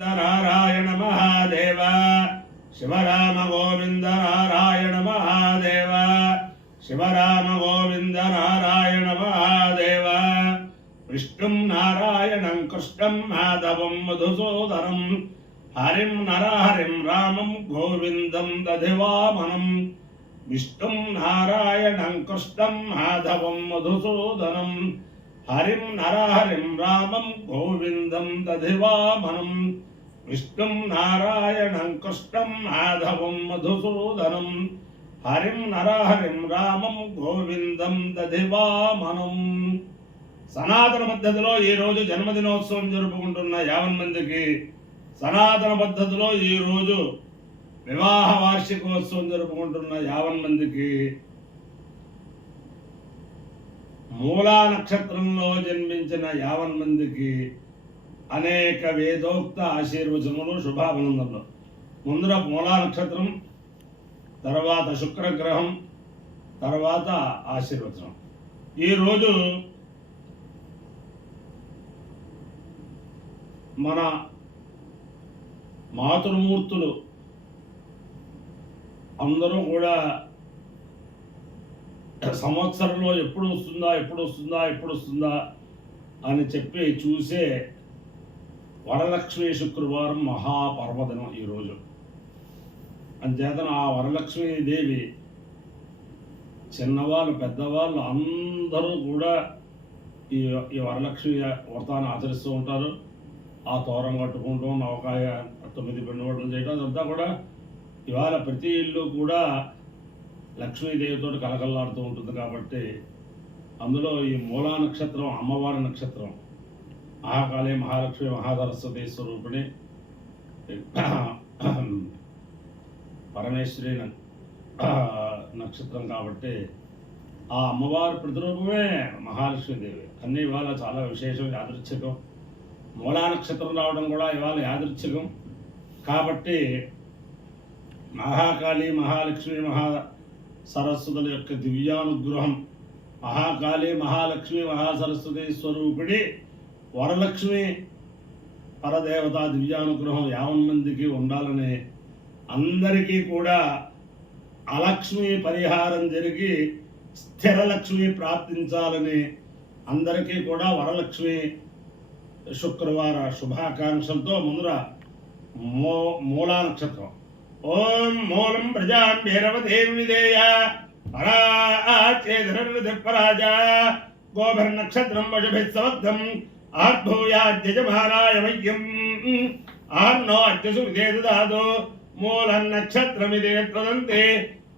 नारायण महादेव शिवराम गोविंद नारायण महादेव शिवराम गोविंद नारायण महादेव विष्णुं नारायणं कृष्णं माधवं मधुसूदनं हरिं नरहरिं रामं गोविन्दं दधिवामनं विष्णुं नारायणं कृष्णं माधवं मधुसूदनं हरिं नरहरिं रामं गोविन्दं दधिवामनं विष्णुं नारायणं कृष्णं माधवं मधुसूदनं हरिं नरहरिं रामं गोविंदं दधिवामनं సనాతన పద్ధతిలో ఈ రోజు జన్మదినోత్సవం జరుపుకుంటున్న 50 మందికి సనాతన పద్ధతిలో ఈ రోజు వివాహ వార్షికోత్సవం జరుపుకుంటున్న 50 మందికి మూలా నక్షత్రంలో జన్మించిన 50 మందికి అనేక వేదోక్త ఆశీర్వచనములు శుభాభినందనలు. ముందర మూలా నక్షత్రం, తర్వాత శుక్రగ్రహం, తర్వాత ఆశీర్వచనం. ఈరోజు మన మాతృమూర్తులు అందరూ కూడా సంవత్సరంలో ఎప్పుడు వస్తుందా అని చెప్పి చూసే వరలక్ష్మి శుక్రవారం మహాపర్వదినం ఈరోజు. అంచేతన ఆ వరలక్ష్మీదేవి చిన్నవాళ్ళు పెద్దవాళ్ళు అందరూ కూడా ఈ వరలక్ష్మి వ్రతాన్ని ఆచరిస్తూ ఉంటారు. ఆ తోరం కట్టుకుంటూ నవకాయ 9 పిండి చేయడం అదంతా కూడా ఇవాళ ప్రతి ఇల్లు కూడా లక్ష్మీదేవితో కలకల్లాడుతూ ఉంటుంది. కాబట్టి అందులో ఈ మూలా నక్షత్రం అమ్మవారి నక్షత్రం, మహాకాళి మహాలక్ష్మి మహాసరస్వతి స్వరూపిణి పరమేశ్వరి నక్షత్రం. కాబట్టి ఆ అమ్మవారి ప్రతిరూపమే మహాలక్ష్మీదేవి. అన్నీ ఇవాళ చాలా విశేషం, యాదృచ్ఛికం. మూలా నక్షత్రం రావడం కూడా ఇవాళ యాదృచ్ఛికం. కాబట్టి మహాకాళి మహాలక్ష్మి సరస్వతుల యొక్క దివ్యానుగ్రహం, మహాకాళి మహాలక్ష్మి మహాసరస్వతి స్వరూపిణి వరలక్ష్మి పరదేవత దివ్యానుగ్రహం 50 మందికి ఉండాలని, అందరికీ కూడా అలక్ష్మి పరిహారం జరిగి స్థిరలక్ష్మి ప్రాప్తించాలని అందరికీ కూడా వరలక్ష్మి శుక్రవార శుభాకాంక్షలతో ముందర మూలా నక్షత్రం. ఓం మూలం ప్రజాం భైరవదేవి విధేయ పరాచేధరపరాజ గోభర్నక్షత్రం వశభిస్సవద్ధం ఆర్భూయాద్యజమానాయ మయ్యం ఆర్నో అత్యసు విధే దదాతు మూలన్నక్షత్రమిదే త్వదంతే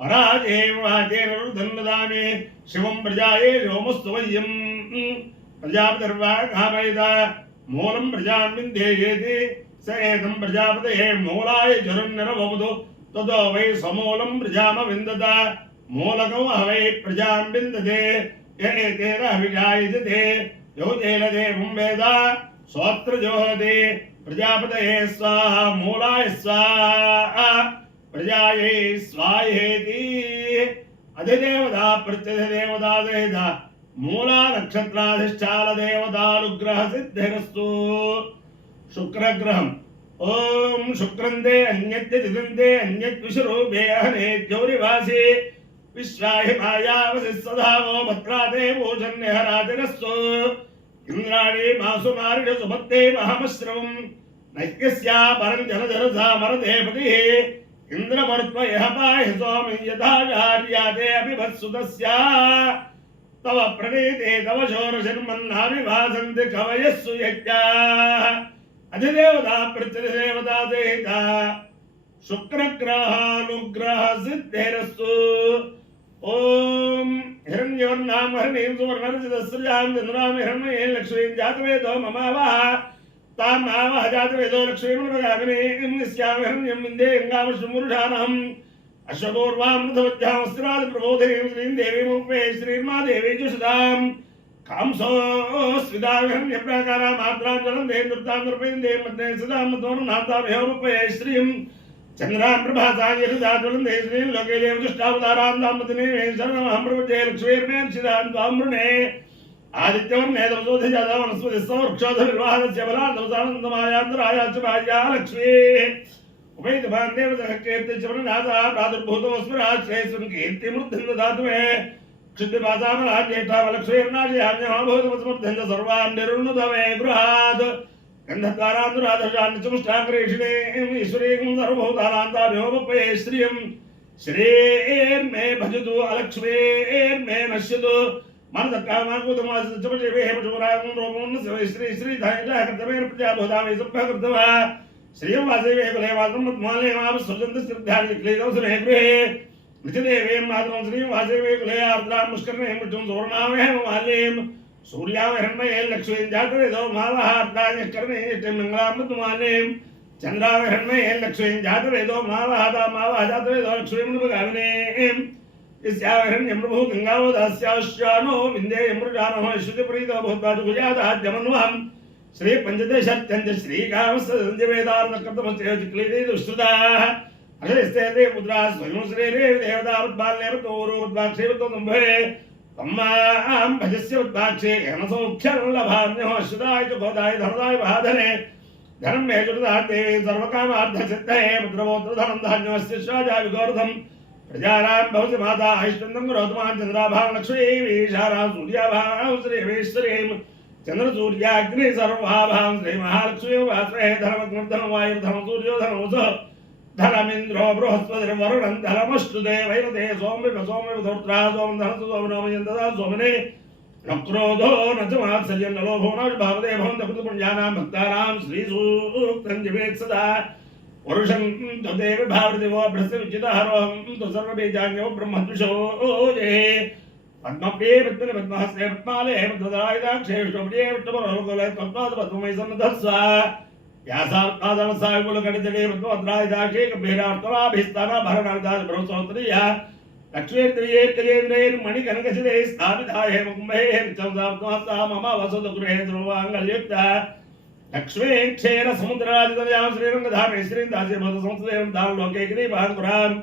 పరాజేవాచేన వృద్ధన్వదామి శివం ప్రజాయే వ్యోమస్తు వయ్యం ప్రజాపతిర్వా కామయత మూలం ప్రజాం విందేయేతి స ఏతం ప్రజాపతే మూలాయ జరున్నిరవముదు తదో వై సమూలం ప్రజామ విందత మూలకం అహవై ప్రజాం విందతే ఏతేన అవిజాయతే యోజేలదేవం వేద సోత్రజోహతే ప్రజాపతయే స్వాహా మూలాయ స్వాహా ప్రజాయై స్వాహేతి అధిదేవతా ప్రత్యధిదేవతా దేవత మూలా నక్షత్రాధిష్టాల దేవతానుగ్రహ సిద్ధిరస్తు. శుక్రగ్రహం. ఓం శుక్రందే అన్యత్యదిదంతే అన్యద్విషరూపే అహనే జౌరివాసి విశ్వాహి మాయావసి సదావో భద్రాదే భూషణ్యహరాజరస్సు ఇంద్రాణి మాసు మారిష సుభత్తే మహామశ్రవం నైక్యస్యా పరం జనజరసా మరదేపతి ఇంద్రమరుత్వయః పాహి స్వామి యథాచార్యాదే అభిభత్సుతస్యా తవ ప్రణీతే తవ శోరశర్మన్నావిభాసంతి కవయస్సు యజ్ఞాః అధిదేవతా ప్రత్యధిదేవతా దేవత శుక్రగ్రహానుగ్రహ సిద్ధిరస్తు. ఓం హిరణ్యవర్ణాం హరిణీం సువర్ణరజతస్రజాం చంద్రాం హిరణ్మయీం లక్ష్మీం జాతవేదో మమావహ తాం మావహ జాతవేదో లక్ష్మీమనుగామినీం నిస్యాం హిరణ్యం విందే గంగామశ్వమూర్ధానహం అశ్వపూర్వామృతవజ్జామస్త్రాది ప్రబోధినీం శ్రీం దేవీముపే శ్రీర్మాదేవీ జుషదాం కాంసో స్విదావిహరణ్యప్రాకారా మాత్రాంజలం దేంద్రతాంధ్రపేందే మధ్య సదామతోను నాతాభ్యోపే శ్రీం చంద్రాం ప్రభాసాయజుదాజలం దే శ్రీం లోకే దేవజుష్టావతారాం దాంపతిని శరణమహం ప్రపంచే లక్ష్మీర్మేర్షిదాం త్వామృణే ఆదిత్యవర్ణేదమసోధి జాతా వనస్పతిస్తో వృక్షోధ నిర్వాహనస్య బలాంతమసానందమాయాంతరాయాచ భార్యా లక్ష్మీ ఉపైతమాన్ దేవతః కీర్తిచవననాథా ప్రాదుర్భూతమస్మరాశ్రేయస్వం కీర్తిమృద్ధిం దదాతు మే क्षुद्धिपासामलाज्येष्ठावलक्ष्मीर्नाज्यहाम्यहाभूतमसमर्थ्यन्त सर्वान् निरुन्नुत मे गृहात् गन्धद्वारान्तराधशान्निचमुष्टाग्रेषिणीम् ईश्वरीं सर्वभूतानान्ताभ्योपये श्रियं श्रेर्मे भजतु अलक्ष्मीर्मे नश्यतु मनसत्कामाकुतमासचमजेवेः पशुरागं रोमं श्री श्रीधायिनः कर्तमेन प्रजाभूतामि सम्भकृतः श्रियं वासेवे कुले वासं मत्माले मामस्वजन्त श्रद्धानि क्लीदवसरे गृहे नित्यदेवीं मातरं श्रीं वासेवे कुले आर्द्रां मुष्कर्णीं मृत्युं सुवर्णामेह माल्यं सूर्यां हिरण्मये लक्ष्मीं जातवेदो मावहार्द्राण्यकर्णीं मङ्गलां मधुमाल्यं चन्द्रां हिरण्मये लक्ष्मीं जातवेदो मावहादा मावह जातवेदो लक्ष्मीं मृगाविनीं यस्यां हिरण्यं प्रभु गङ्गावदास्याश्चानो विन्दे यमृजानो श्रुतिप्रीतो भूत्वाजुगुजादाद्यमन्वहं श्री पंचदशात्यंत श्रीकामस्तवेदार्णकृतमस्ते चिक्लीदे दुष्टुताः अशस्ते मुद्रा स्वयं श्रीरे देवतावद्बाल्यवतोरुद्वाक्षेवतोम्भे तम्मां भजस्य उद्वाक्षे हेमसौख्यल्लभाम्यः अश्रुताय च भोदाय धनदाय बाधने धनं मे चतुर्धार्थे सर्वकामार्थसिद्धये पुत्रपौत्रधनं धान्यमस्य स्वाजा विगोर्धं प्रजानां भवति माता ऐश्वर्यं गौतमां चन्द्राभां लक्ष्मीशारां सूर्याभां श्रीवेश्वरीं चंद्र सूर्याग्नि सर्वाभां श्री महालक्ष्मी वास्वे धर्मग्मधन वायुर्धन सूर्योधनोस धनमिन्द्रो बृहस्पतिर्वरुणं धनमस्तु देवैरते सोम्य सोम्यधोत्रा सोम धन सोमनोमयन्तदा सोमने न क्रोधो न च मात्सर्यं न लोभो न भावदे भवन्तपुण्यानां भक्तानां श्रीसूक्तं जपेत् सदा पुरुषं तदेव भावदेवो भ्रस्य विचितहरोहं तु सर्वबीजान्यो ब्रह्मद्विषो ये पद्मप्रिये पद्मने पद्महस्ते पद्माले पद्मदायदाक्षेष्टप्रिये विष्णुमनोकुले पद्मादपद्ममयि सन्नधस्व व्यासात्मादमसाविपुलकटितटे पद्मभद्रायदाक्षे गम्भीरार्तनाभिस्तानाभरणार्दाय ब्रह्मसोत्तरीया लक्ष्मीर्द्रियेत्यजेन्द्रैर्मणिकनकशिले स्थापिता हेमकुम्भे नित्यंसाप्तमस्ता मम वसुतगृहे ध्रुवाङ्गल्युक्ता लक्ष्मी क्षीरसमुद्रराजतनयां श्रीरङ्गधामे श्रीन्दासे भवतसंस्थदेवं दानलोके गिरिभाङ्कुराम्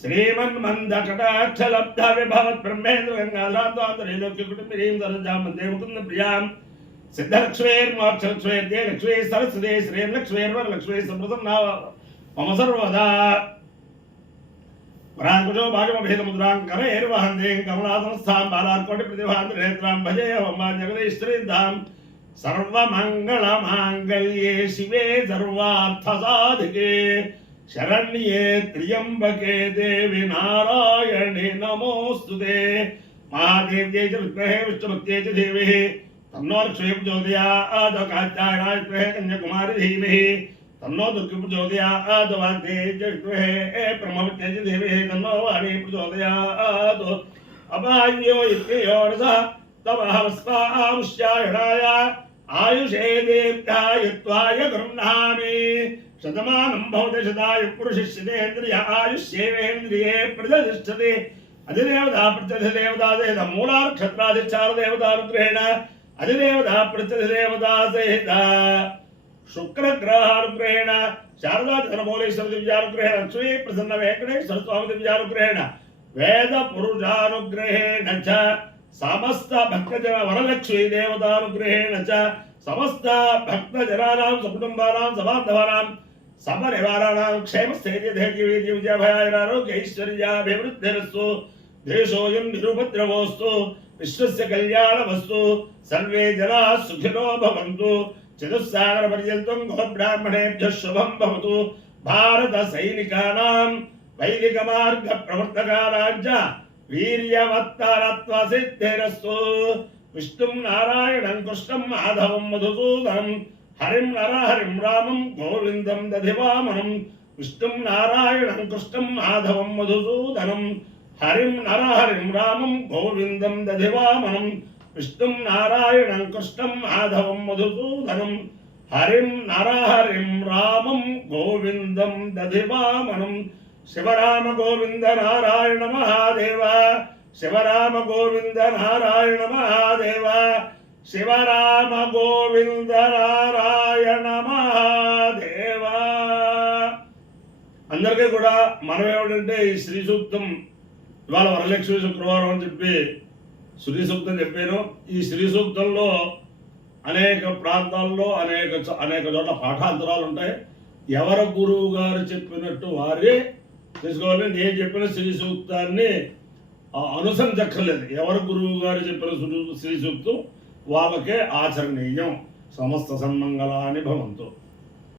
श्रीमन्मन्दकटाक्षलब्ध विभवत् ब्रह्मेन्द्र गंगाधरान्तरिलोक्य कुटुम्बिनीं सरजां वन्दे मुकुन्द प्रियां सिद्धलक्ष्मीर्मोक्षलक्ष्मीर्दे लक्ष्मी सरस्वती श्रीर्लक्ष्मीर्वरलक्ष्मी सम्प्रसन्ना मम सर्वदा वराङ्कुशो भागमभेदमुद्रां करैर्वहन्तीं कमलासंस्थां बालार्कोटिप्रतिभान्तरेत्रां भजे हवं जगदीश्वरीं सर्वमङ्गलमाङ्गल्ये शिवे सर्वार्थसाधिके शरण्ये त्र्यंबके देवी नारायणे नमोस्तुते महादेव्यै च विद्महे विष्णुपत्यै च धीमहि तन्नो लक्ष्मी प्रचोदयात् कात्यायनाय विद्महे कन्याकुमारी धीमहि तन्नो दुर्गे प्रचोदयात् वाग्देव्यै च विद्महे ब्रह्मपत्यै च धीमहि तन्नो वाणी प्रचोदयात् अपायो इत्ययोर्धः तमहवस्वामुष्यायणाय आयुषे दीर्घायुत्वाय गृह्णामि शतमानं भवति शतायु पुरुषस्येन्द्रिय आयुष्येवेन्द्रिये प्रतिष्ठते अधिदेवता प्रत्यधिदेवता सहित मूलाक्षत्राधिचार देवतानुग्रहेण अधिदेवता प्रत्यधिदेवता सहित शुक्रग्रहानुग्रहेण शारदा चन्द्रमौलेश्वर दिव्यानुग्रहेण लक्ष्मी प्रसन्न वेंकटेश्वर स्वामी दिव्यानुग्रहेण वेद पुरुषानुग्रहेण च समस्त भक्तजन वरलक्ष्मी देवतानुग्रहेण च समस्त भक्तजनानां सकुटुम्बानां सबान्धवानां समनिवाराणां क्षेमस्थैर्यधैर्यविजयभयारोग्यैश्वर्याभिवृद्धिरस्तु देशोऽयं निरुपद्रवोऽस्तु विश्वस्य कल्याणमस्तु सर्वे जनाः सुखिनो भवन्तु चतुस्सागरपर्यन्तं गोब्राह्मणेभ्यः शुभं भवतु भारतसैनिकानां वैदिकमार्गप्रवर्तकानां च वीर्यवत्तरत्वसिद्धिरस्तु विष्णुं नारायणं कृष्णं माधवं मधुसूदनं हरिं नरहरिं रामं गोविन्दं दधिवामनं विष्णुं नारायणं कृष्णं माधवं मधुसूदनं हरिं नरहरिं रामं गोविन्दं दधिवामनं विष्णुं नारायणं कृष्णं माधवं मधुसूदनं हरिं नरहरिं रामं गोविन्दं दधिवामनं शिवराम गोविंद नारायण महादेव शिवराम गोविंद नारायण महादेव शिवराम गोविंद नारायण महादेव अंदरिकी मनमेंटे श्री सूक्तम इवाल वरलक्ष्मी शुक्रवारम అని చెప్పి శ్రీ సూక్తం చెప్పాను. ఈ శ్రీ సూక్తంలో అనేక ప్రాంతాల్లో అనేక చోట్ల పాఠాంతరాలు ఉంటాయి. ఎవరు గురువు గారు చెప్పినట్టు వారే తెలుసుకోవాలి. నేను చెప్పిన శ్రీ సూక్తాన్ని అనుసరించక్కర్లేదు. ఎవరు గురువు గారు చెప్పిన శ్రీ సూక్తం వాళ్ళకే ఆచరణీయం. సమస్త సన్మంగళాని భవంతు.